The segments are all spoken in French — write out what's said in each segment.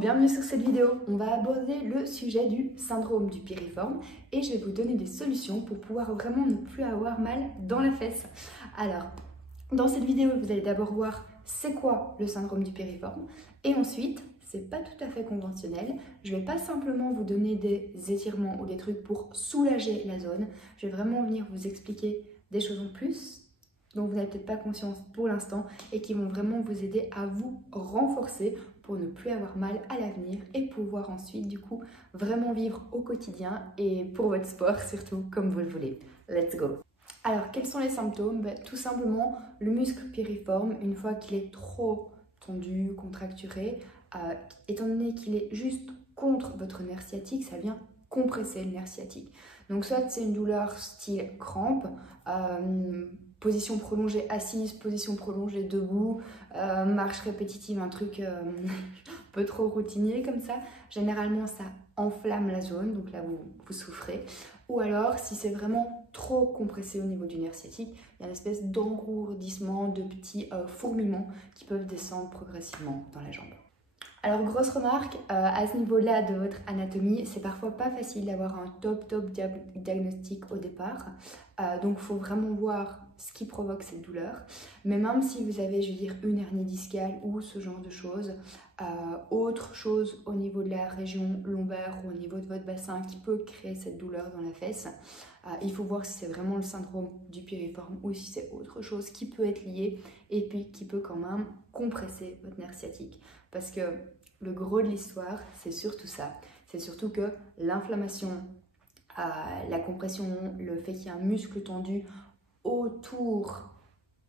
bienvenue sur cette vidéo. On va aborder le sujet du syndrome du piriforme et je vais vous donner des solutions pour pouvoir vraiment ne plus avoir mal dans la fesse. Alors, dans cette vidéo, vous allez d'abord voir c'est quoi le syndrome du piriforme et ensuite, c'est pas tout à fait conventionnel. Je vais pas simplement vous donner des étirements ou des trucs pour soulager la zone. Je vais vraiment venir vous expliquer des choses en plus dont vous n'avez peut-être pas conscience pour l'instant et qui vont vraiment vous aider à vous renforcer pour ne plus avoir mal à l'avenir et pouvoir ensuite du coup vraiment vivre au quotidien et pour votre sport surtout comme vous le voulez. Let's go! Alors quels sont les symptômes? Tout simplement le muscle piriforme, une fois qu'il est trop tendu, contracturé, étant donné qu'il est juste contre votre nerf sciatique, ça vient compresser le nerf sciatique. Donc soit c'est une douleur style crampe, position prolongée assise, position prolongée debout, marche répétitive, un truc un peu trop routinier comme ça. Généralement, ça enflamme la zone, donc là, vous souffrez. Ou alors, si c'est vraiment trop compressé au niveau du nerf sciatique, il y a une espèce d'engourdissement, de petits fourmillements qui peuvent descendre progressivement dans la jambe. Alors, grosse remarque, à ce niveau-là de votre anatomie, c'est parfois pas facile d'avoir un top diagnostic au départ. Donc, il faut vraiment voir ce qui provoque cette douleur. Mais même si vous avez, je veux dire, une hernie discale ou ce genre de choses, autre chose au niveau de la région lombaire ou au niveau de votre bassin qui peut créer cette douleur dans la fesse, il faut voir si c'est vraiment le syndrome du piriforme ou si c'est autre chose qui peut être lié et puis qui peut quand même compresser votre nerf sciatique. Parce que le gros de l'histoire, c'est surtout ça. C'est surtout que l'inflammation, la compression, le fait qu'il y ait un muscle tendu autour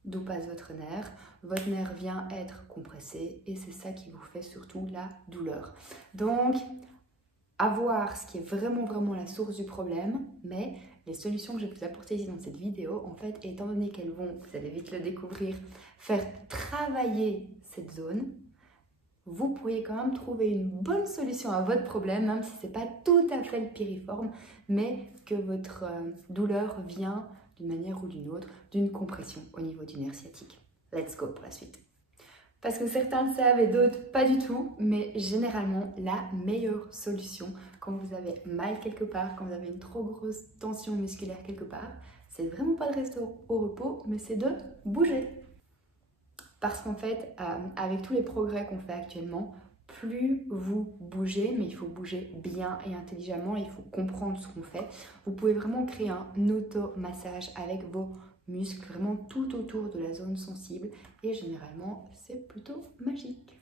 d'où passe votre nerf vient être compressé et c'est ça qui vous fait surtout la douleur. Donc, à voir ce qui est vraiment la source du problème, mais les solutions que je vais vous apporter ici dans cette vidéo, en fait, étant donné qu'elles vont, vous allez vite le découvrir, faire travailler cette zone, vous pourriez quand même trouver une bonne solution à votre problème, même si ce n'est pas tout à fait le piriforme, mais que votre douleur vient d'une manière ou d'une autre, d'une compression au niveau du nerf sciatique. Let's go pour la suite. Parce que certains le savent et d'autres pas du tout, mais généralement, la meilleure solution quand vous avez mal quelque part, quand vous avez une trop grosse tension musculaire quelque part, c'est vraiment pas de rester au repos, mais c'est de bouger. Parce qu'en fait, avec tous les progrès qu'on fait actuellement, plus vous bougez, mais il faut bouger bien et intelligemment, il faut comprendre ce qu'on fait. Vous pouvez vraiment créer un auto-massage avec vos muscles, vraiment tout autour de la zone sensible et généralement, c'est plutôt magique.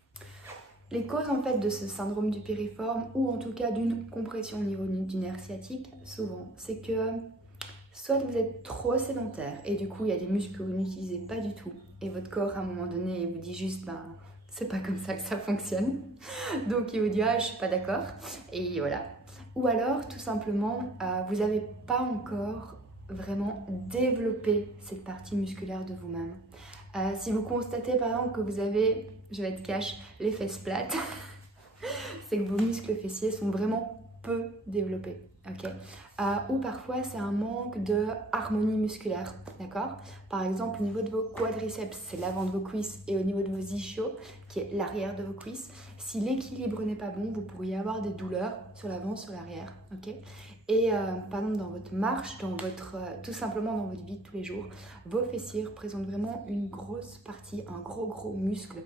Les causes en fait de ce syndrome du piriforme ou en tout cas d'une compression au niveau du nerf sciatique, souvent, c'est que soit vous êtes trop sédentaire et du coup, il y a des muscles que vous n'utilisez pas du tout et votre corps à un moment donné il vous dit juste c'est pas comme ça que ça fonctionne, donc il vous dit je suis pas d'accord et voilà. Ou alors tout simplement vous n'avez pas encore vraiment développé cette partie musculaire de vous-même. Si vous constatez par exemple que vous avez, je vais être cash, les fesses plates, c'est que vos muscles fessiers sont vraiment peu développés. Okay. Ou parfois c'est un manque de harmonie musculaire, d'accord? Par exemple au niveau de vos quadriceps, c'est l'avant de vos cuisses, et au niveau de vos ischios, qui est l'arrière de vos cuisses, si l'équilibre n'est pas bon, vous pourriez avoir des douleurs sur l'avant, sur l'arrière, ok? Et par exemple dans votre marche, tout simplement dans votre vie de tous les jours, vos fessiers représentent vraiment une grosse partie, un gros muscle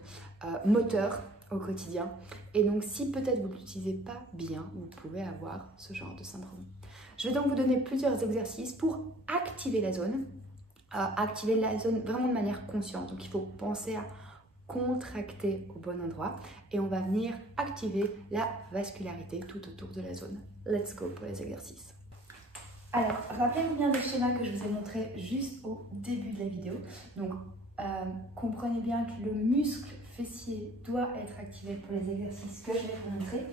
moteur au quotidien. Et donc si peut-être vous ne l'utilisez pas bien, vous pouvez avoir ce genre de syndrome. Je vais donc vous donner plusieurs exercices pour activer la zone vraiment de manière consciente. Donc il faut penser à contracter au bon endroit et on va venir activer la vascularité tout autour de la zone. Let's go pour les exercices. Alors, rappelez-vous bien le schéma que je vous ai montré juste au début de la vidéo. Donc, comprenez bien que le muscle fessier doit être activé pour les exercices que je vais vous montrer.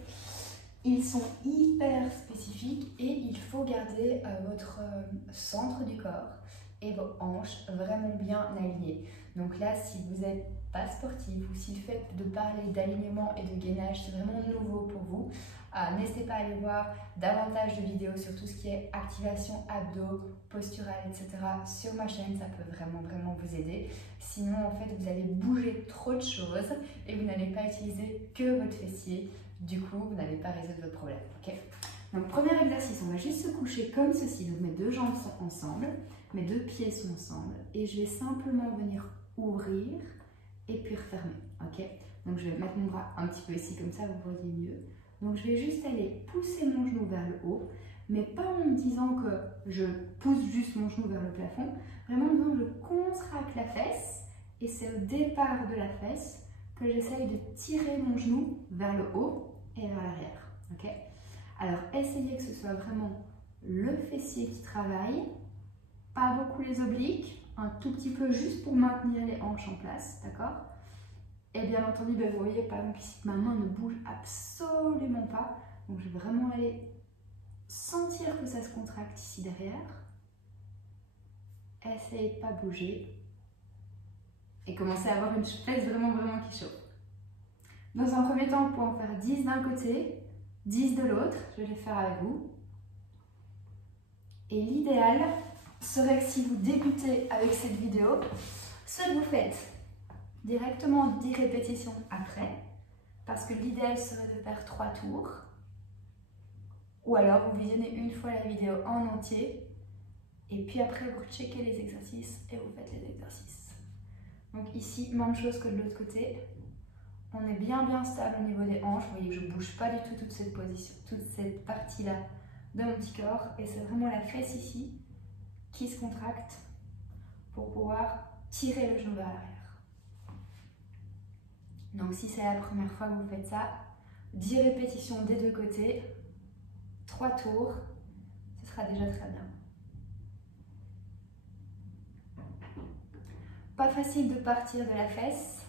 Ils sont hyper spécifiques et il faut garder votre centre du corps et vos hanches vraiment bien alignées. Donc là, si vous n'êtes pas sportif ou si le fait de parler d'alignement et de gainage, c'est vraiment nouveau pour vous, n'hésitez pas à aller voir davantage de vidéos sur tout ce qui est activation abdos, posturale, etc. sur ma chaîne, ça peut vraiment vous aider. Sinon, en fait, vous allez bouger trop de choses et vous n'allez pas utiliser que votre fessier. Du coup, vous n'allez pas résoudre votre problème. Okay. Donc, premier exercice, on va juste se coucher comme ceci. Donc, mes deux jambes sont ensemble, mes deux pieds sont ensemble et je vais simplement venir ouvrir et puis refermer. Ok. Donc, je vais mettre mon bras un petit peu ici, comme ça, vous voyez mieux. Donc, je vais juste aller pousser mon genou vers le haut, mais pas en me disant que je pousse juste mon genou vers le plafond. Vraiment, je contracte la fesse et c'est au départ de la fesse que j'essaye de tirer mon genou vers le haut et vers l'arrière. Ok. Alors, essayez que ce soit vraiment le fessier qui travaille, pas beaucoup les obliques, un tout petit peu juste pour maintenir les hanches en place, d'accord? Et bien entendu, vous voyez par exemple ici que ma main ne bouge absolument pas. Donc je vais vraiment aller sentir que ça se contracte ici derrière. Essayez de ne pas bouger. Et commencez à avoir une fesse vraiment qui chauffe. Dans un premier temps, vous pouvez en faire 10 d'un côté, 10 de l'autre. Je vais les faire avec vous. Et l'idéal serait que si vous débutez avec cette vidéo, ce que vous faites directement 10 répétitions après, parce que l'idéal serait de faire 3 tours, ou alors vous visionnez une fois la vidéo en entier, et puis après vous checkez les exercices et vous faites les exercices. Donc ici, même chose que de l'autre côté, on est bien stable au niveau des hanches, vous voyez que je ne bouge pas du tout toute cette position, toute cette partie-là de mon petit corps, et c'est vraiment la fesse ici qui se contracte pour pouvoir tirer le genou vers l'arrière. Donc si c'est la première fois que vous faites ça, 10 répétitions des deux côtés, 3 tours, ce sera déjà très bien. Pas facile de partir de la fesse,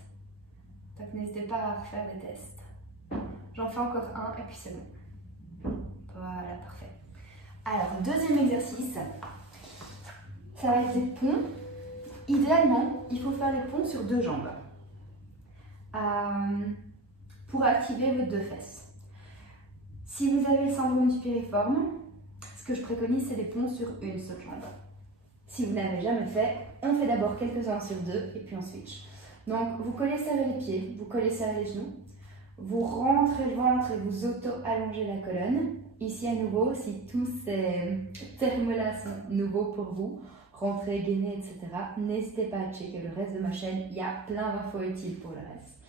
donc n'hésitez pas à refaire les tests. J'en fais encore un et puis c'est bon. Voilà, parfait. Alors, deuxième exercice, ça va être des ponts. Idéalement, il faut faire les ponts sur 2 jambes. Pour activer vos 2 fesses. Si vous avez le syndrome du piriforme, ce que je préconise, c'est des ponts sur une seule jambe. Si vous n'avez jamais fait, on fait d'abord quelques-uns sur 2 et puis on switch. Donc, vous collez serrez les pieds, vous collez serrez les genoux, vous rentrez le ventre et vous auto-allongez la colonne. Ici, à nouveau, si tous ces termes-là sont nouveaux pour vous, rentrez, gainez, etc., n'hésitez pas à checker le reste de ma chaîne, il y a plein d'infos utiles pour le reste.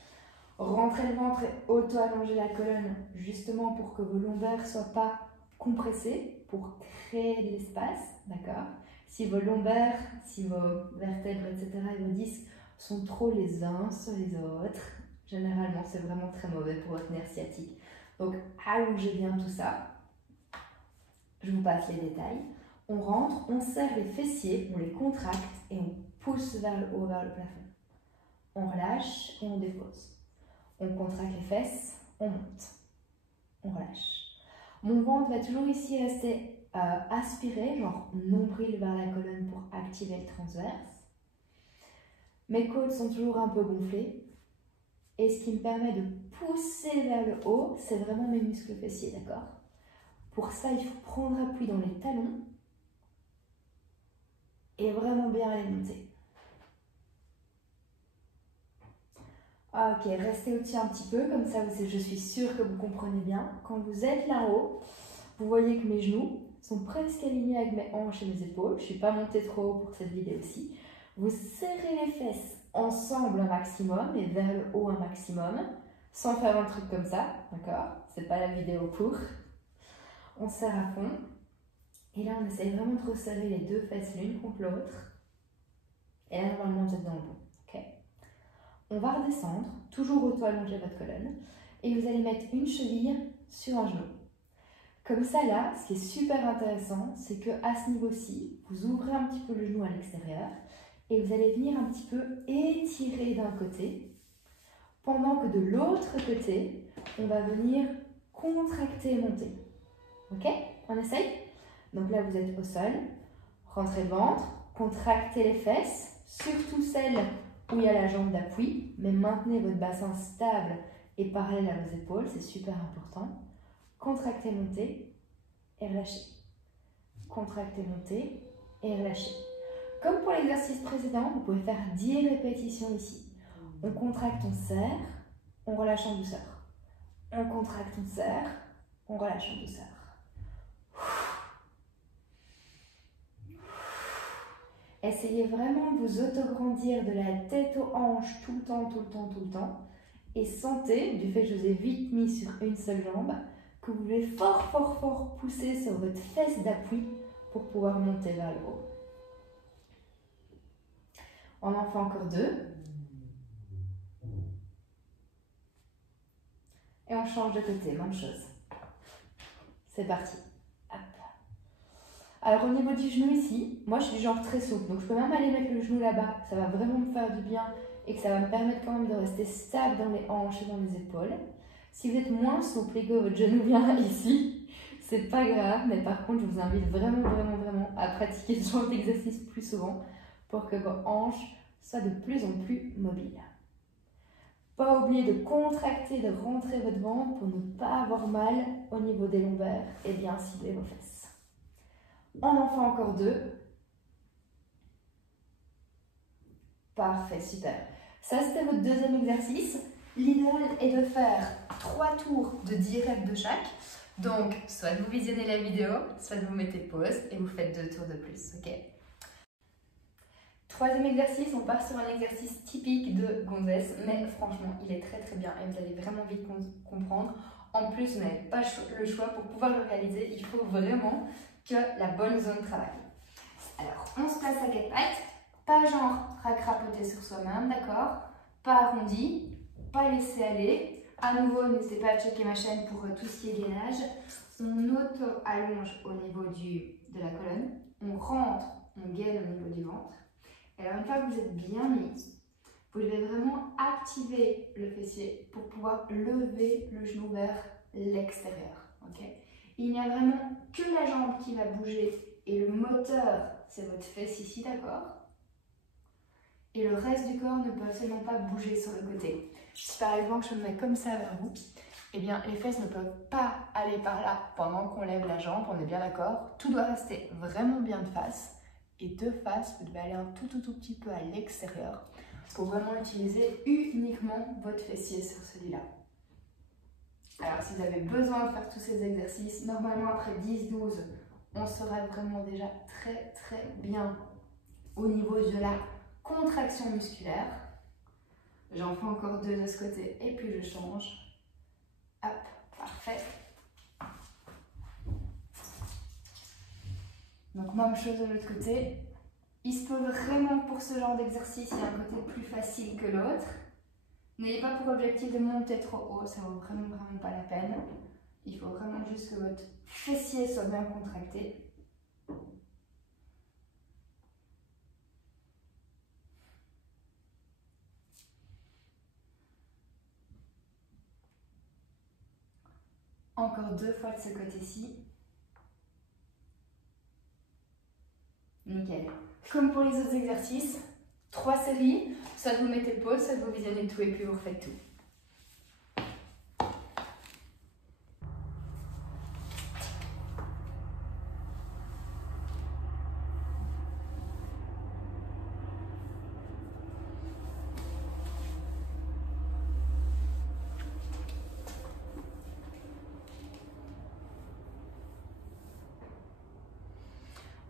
Rentrez le ventre et auto-allongez la colonne, justement pour que vos lombaires ne soient pas compressés, pour créer de l'espace, d'accord? Si vos lombaires, si vos vertèbres, etc., et vos disques sont trop les uns sur les autres, généralement, c'est vraiment très mauvais pour votre nerf sciatique. Donc, allongez bien tout ça. Je vous passe les détails. On rentre, on serre les fessiers, on les contracte et on pousse vers le haut, vers le plafond. On relâche et on dépose. On contracte les fesses, on monte. On relâche. Mon ventre va toujours ici rester aspiré, genre nombril vers la colonne pour activer le transverse. Mes côtes sont toujours un peu gonflées. Et ce qui me permet de pousser vers le haut, c'est vraiment mes muscles fessiers, d'accord? Pour ça, il faut prendre appui dans les talons et vraiment bien les monter. Ok, restez au-dessus un petit peu, comme ça je suis sûre que vous comprenez bien. Quand vous êtes là-haut, vous voyez que mes genoux sont presque alignés avec mes hanches et mes épaules. Je ne suis pas montée trop haut pour cette vidéo-ci. Vous serrez les fesses ensemble un maximum et vers le haut un maximum, sans faire un truc comme ça, d'accord? C'est pas la vidéo pour. On serre à fond. Et là, on essaye vraiment de resserrer les 2 fesses l'une contre l'autre. Et là, normalement, vous êtes dans le bon. Okay. On va redescendre, toujours auto-allonger votre colonne. Et vous allez mettre une cheville sur un genou. Comme ça, là, ce qui est super intéressant, c'est qu'à ce niveau-ci, vous ouvrez un petit peu le genou à l'extérieur. Et vous allez venir un petit peu étirer d'un côté, pendant que de l'autre côté, on va venir contracter et monter. Ok? On essaye? Donc là, vous êtes au sol, rentrez le ventre, contractez les fesses, surtout celles où il y a la jambe d'appui, mais maintenez votre bassin stable et parallèle à vos épaules, c'est super important. Contractez, montez et relâchez. Contractez, montez et relâchez. Comme pour l'exercice précédent, vous pouvez faire 10 répétitions ici. On contracte, on serre, on relâche en douceur. On contracte, on serre, on relâche en douceur. Essayez vraiment de vous autograndir de la tête aux hanches tout le temps, tout le temps, tout le temps. Et sentez, du fait que je vous ai vite mis sur une seule jambe, que vous devez fort, fort, fort pousser sur votre fesse d'appui pour pouvoir monter vers le haut. On en fait encore 2. Et on change de côté, même chose. C'est parti. Hop. Alors au niveau du genou ici, moi je suis du genre très souple, donc je peux même aller mettre le genou là-bas, ça va vraiment me faire du bien et que ça va me permettre quand même de rester stable dans les hanches et dans les épaules. Si vous êtes moins souple et que votre genou vient ici, c'est pas grave, mais par contre je vous invite vraiment, vraiment, vraiment à pratiquer ce genre d'exercice plus souvent pour que vos hanches soient de plus en plus mobiles. Pas oublier de contracter, de rentrer votre ventre pour ne pas avoir mal au niveau des lombaires et bien cibler vos fesses. On en fait encore 2. Parfait, super. Ça, c'était votre deuxième exercice. L'idéal est de faire 3 tours de 10 reps de chaque. Donc, soit vous visionnez la vidéo, soit vous mettez pause et vous faites 2 tours de plus, ok? Troisième exercice, on part sur un exercice typique de gonzesse, mais franchement, il est très très bien et vous allez vraiment vite comprendre. En plus, vous n'avez pas le choix pour pouvoir le réaliser, il faut vraiment que la bonne zone travaille. Alors, on se place à quatre pattes, pas genre crapoter sur soi-même, d'accord? Pas arrondi, pas laisser aller. À nouveau, n'hésitez pas à checker ma chaîne pour tout ce qui est gainage. On auto-allonge au niveau de la colonne, on rentre, on gaine au niveau du ventre. Et alors, une fois que vous êtes bien mis, vous devez vraiment activer le fessier pour pouvoir lever le genou vers l'extérieur. Okay? Il n'y a vraiment que la jambe qui va bouger et le moteur, c'est votre fesse ici, d'accord? Et le reste du corps ne peut absolument pas bouger sur le côté. Si par exemple je me mets comme ça vers vous, eh bien les fesses ne peuvent pas aller par là pendant qu'on lève la jambe, on est bien d'accord? Tout doit rester vraiment bien de face. Et de face, vous devez aller un tout petit peu à l'extérieur pour vraiment utiliser uniquement votre fessier sur celui-là. Alors si vous avez besoin de faire tous ces exercices, normalement après 10-12, on sera vraiment déjà très très bien au niveau de la contraction musculaire. J'en fais encore 2 de ce côté et puis je change. Hop, parfait. Donc même chose de l'autre côté. Il se peut vraiment pour ce genre d'exercice, il y a un côté plus facile que l'autre. N'ayez pas pour objectif de monter trop haut, ça vaut vraiment pas la peine. Il faut vraiment juste que votre fessier soit bien contracté. Encore 2 fois de ce côté-ci. Nickel. Comme pour les autres exercices, 3 séries, soit vous mettez pause, soit vous visionnez tout et puis vous refaites tout.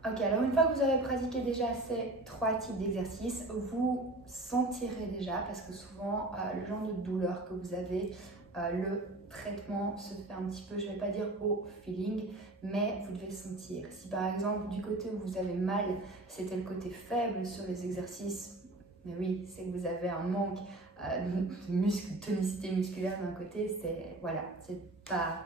Ok, alors une fois que vous aurez pratiqué déjà ces 3 types d'exercices, vous sentirez déjà, parce que souvent le genre de douleur que vous avez, le traitement se fait un petit peu, je ne vais pas dire au feeling, mais vous devez le sentir. Si par exemple du côté où vous avez mal, c'était le côté faible sur les exercices, mais oui, c'est que vous avez un manque de tonicité musculaire d'un côté, c'est voilà, c'est pas...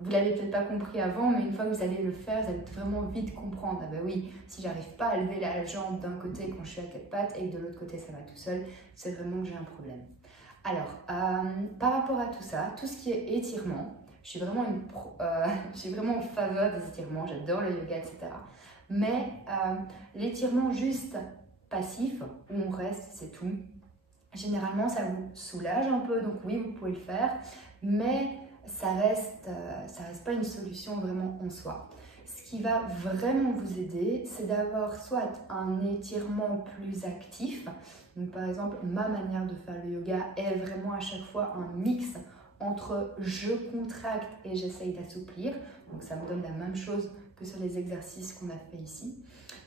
Vous l'avez peut-être pas compris avant, mais une fois que vous allez le faire, vous allez vraiment vite comprendre. Ah ben oui, si j'arrive pas à lever la jambe d'un côté quand je suis à 4 pattes et que de l'autre côté ça va tout seul, c'est vraiment que j'ai un problème. Alors, par rapport à tout ça, tout ce qui est étirement, je suis vraiment en faveur des étirements, j'adore le yoga, etc. Mais l'étirement juste passif, où on reste, c'est tout. Généralement, ça vous soulage un peu, donc oui, vous pouvez le faire, mais ça reste pas une solution vraiment en soi. Ce qui va vraiment vous aider, c'est d'avoir soit un étirement plus actif. Donc par exemple, ma manière de faire le yoga est vraiment à chaque fois un mix entre je contracte et j'essaye d'assouplir. Donc ça me donne la même chose que sur les exercices qu'on a fait ici.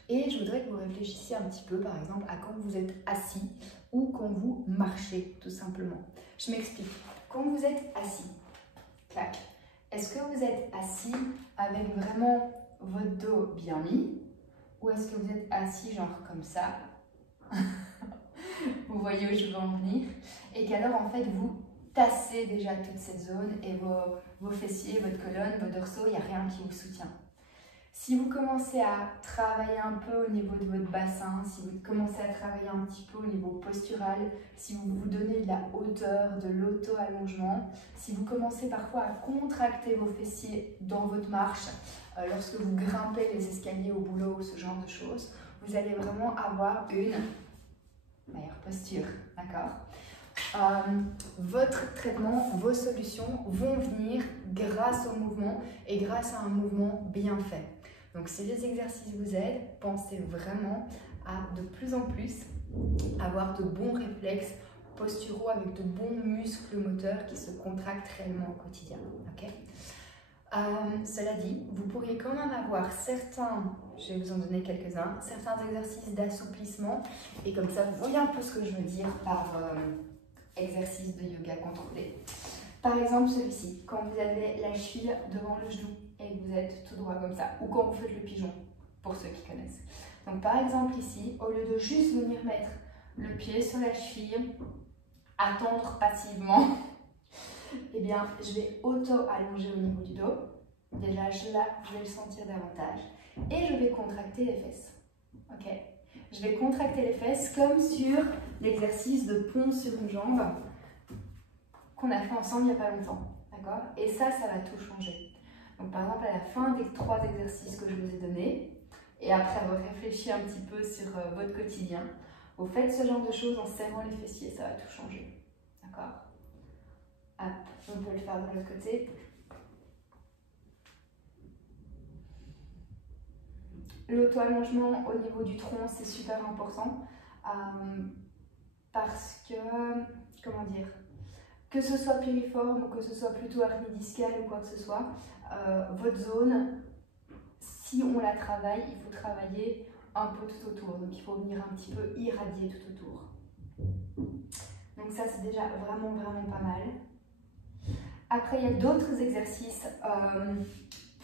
Et je voudrais que vous réfléchissiez un petit peu, par exemple, à quand vous êtes assis ou quand vous marchez, tout simplement. Je m'explique. Quand vous êtes assis, clac, est-ce que vous êtes assis avec vraiment votre dos bien mis ou est-ce que vous êtes assis genre comme ça? Vous voyez où je veux en venir? Et qu'alors, en fait, vous tassez déjà toute cette zone et vos fessiers, votre colonne, vos dorsaux, il n'y a rien qui vous soutient. Si vous commencez à travailler un peu au niveau de votre bassin, si vous commencez à travailler un petit peu au niveau postural, si vous vous donnez de la hauteur, de l'auto-allongement, si vous commencez parfois à contracter vos fessiers dans votre marche, lorsque vous grimpez les escaliers au boulot ou ce genre de choses, vous allez vraiment avoir une meilleure posture, d'accord ? Votre traitement, vos solutions vont venir grâce au mouvement et grâce à un mouvement bien fait. Donc si les exercices vous aident, pensez vraiment à de plus en plus avoir de bons réflexes posturaux avec de bons muscles moteurs qui se contractent réellement au quotidien. Okay. Cela dit, vous pourriez quand même avoir certains, je vais vous en donner quelques-uns, certains exercices d'assouplissement et comme ça vous voyez un peu ce que je veux dire par exercice de yoga contrôlé. Par exemple celui-ci, quand vous avez la cheville devant le genou et que vous êtes tout droit comme ça, ou quand vous faites le pigeon, pour ceux qui connaissent. Donc par exemple ici, au lieu de juste venir mettre le pied sur la cheville, attendre passivement, eh bien je vais auto-allonger au niveau du dos. Déjà là, je vais le sentir davantage. Et je vais contracter les fesses. Ok ? Je vais contracter les fesses comme sur l'exercice de pont sur une jambe qu'on a fait ensemble il n'y a pas longtemps. D'accord ? Et ça va tout changer. Donc par exemple, à la fin des 3 exercices que je vous ai donnés, et après avoir réfléchi un petit peu sur votre quotidien, vous faites ce genre de choses en serrant les fessiers, ça va tout changer. D'accord ? Hop, on peut le faire de l'autre côté. L'auto-allongement au niveau du tronc, c'est super important parce que, comment dire, que ce soit piriforme ou que ce soit plutôt hernie discale ou quoi que ce soit, votre zone, si on la travaille, il faut travailler un peu tout autour. Donc il faut venir un petit peu irradier tout autour. Donc ça, c'est déjà vraiment pas mal. Après, il y a d'autres exercices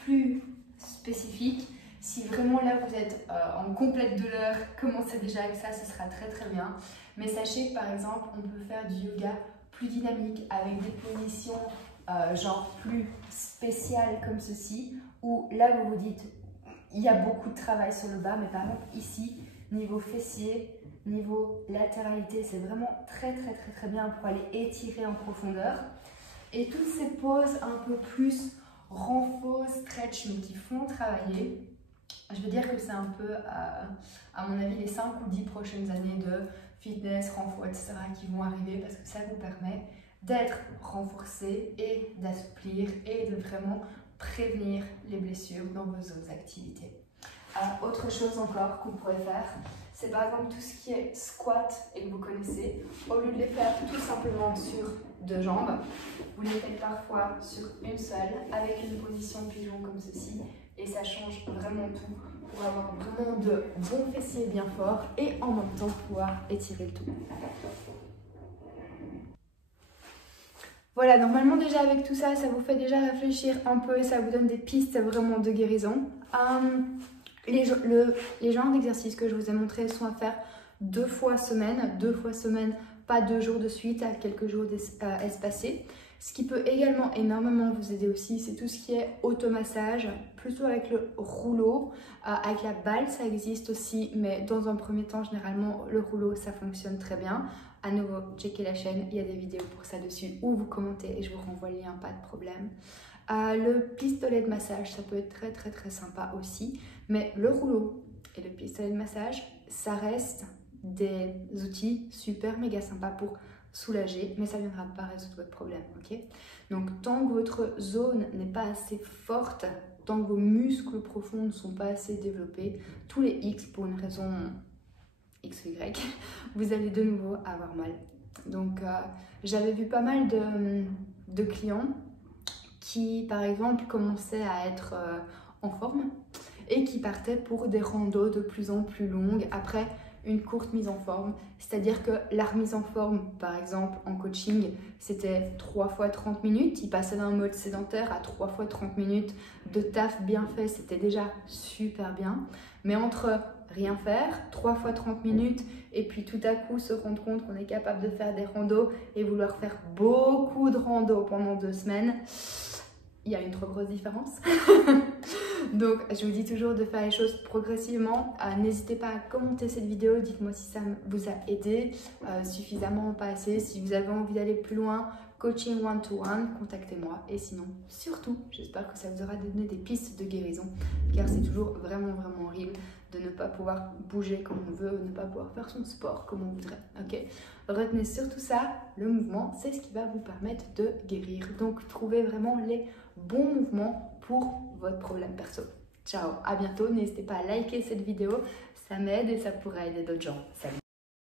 plus spécifiques. Si vraiment là vous êtes en complète douleur, commencez déjà avec ça, ce sera très bien. Mais sachez que par exemple, on peut faire du yoga plus dynamique avec des positions genre plus spéciales comme ceci, où là vous vous dites, il y a beaucoup de travail sur le bas, mais par exemple ici, niveau fessier, niveau latéralité, c'est vraiment très bien pour aller étirer en profondeur. Et toutes ces poses un peu plus renfort, stretch, mais qui font travailler, je veux dire que c'est un peu, à mon avis, les 5 ou 10 prochaines années de fitness, renfort, etc. qui vont arriver parce que ça vous permet d'être renforcé et d'assouplir et de vraiment prévenir les blessures dans vos autres activités. Autre chose encore qu'on pourrait faire, c'est par exemple tout ce qui est squat et que vous connaissez, au lieu de les faire tout simplement sur 2 jambes, vous les faites parfois sur une seule avec une position pigeon comme ceci et ça change vraiment tout pour avoir vraiment de bons fessiers bien forts et en même temps pouvoir étirer le tout. Voilà, normalement déjà avec tout ça, ça vous fait déjà réfléchir un peu, ça vous donne des pistes vraiment de guérison. Les genres d'exercices que je vous ai montrés sont à faire 2 fois semaine, pas 2 jours de suite, à quelques jours espacés. Ce qui peut également énormément vous aider aussi, c'est tout ce qui est automassage, plutôt avec le rouleau. Avec la balle, ça existe aussi, mais dans un premier temps, généralement, le rouleau, ça fonctionne très bien. À nouveau, checkez la chaîne, il y a des vidéos pour ça dessus, ou vous commentez et je vous renvoie le lien, pas de problème. Le pistolet de massage, ça peut être très sympa aussi. Mais le rouleau et le pistolet de massage, ça reste des outils super méga sympas pour soulager, mais ça ne viendra pas résoudre votre problème, ok? Donc tant que votre zone n'est pas assez forte, tant que vos muscles profonds ne sont pas assez développés, tous les X pour une raison X ou Y, vous allez de nouveau avoir mal. Donc j'avais vu pas mal de clients qui par exemple commençaient à être en forme et qui partaient pour des randos de plus en plus longues après une courte mise en forme. C'est-à-dire que la remise en forme, par exemple en coaching, c'était 3 fois 30 minutes. Ils passaient d'un mode sédentaire à 3 fois 30 minutes de taf bien fait, c'était déjà super bien. Mais entre rien faire, 3 fois 30 minutes, et puis tout à coup se rendre compte qu'on est capable de faire des randos et vouloir faire beaucoup de randos pendant 2 semaines, il y a une trop grosse différence. Donc je vous dis toujours de faire les choses progressivement. N'hésitez pas à commenter cette vidéo, dites-moi si ça vous a aidé suffisamment, pas assez. Si vous avez envie d'aller plus loin, coaching one-to-one, contactez-moi. Et sinon, surtout, j'espère que ça vous aura donné des pistes de guérison, car c'est toujours vraiment horrible de ne pas pouvoir bouger comme on veut, de ne pas pouvoir faire son sport comme on voudrait. Ok, retenez surtout ça, le mouvement, c'est ce qui va vous permettre de guérir. Donc trouvez vraiment les bons mouvements pour votre problème perso. Ciao, à bientôt, n'hésitez pas à liker cette vidéo, ça m'aide et ça pourrait aider d'autres gens. Salut!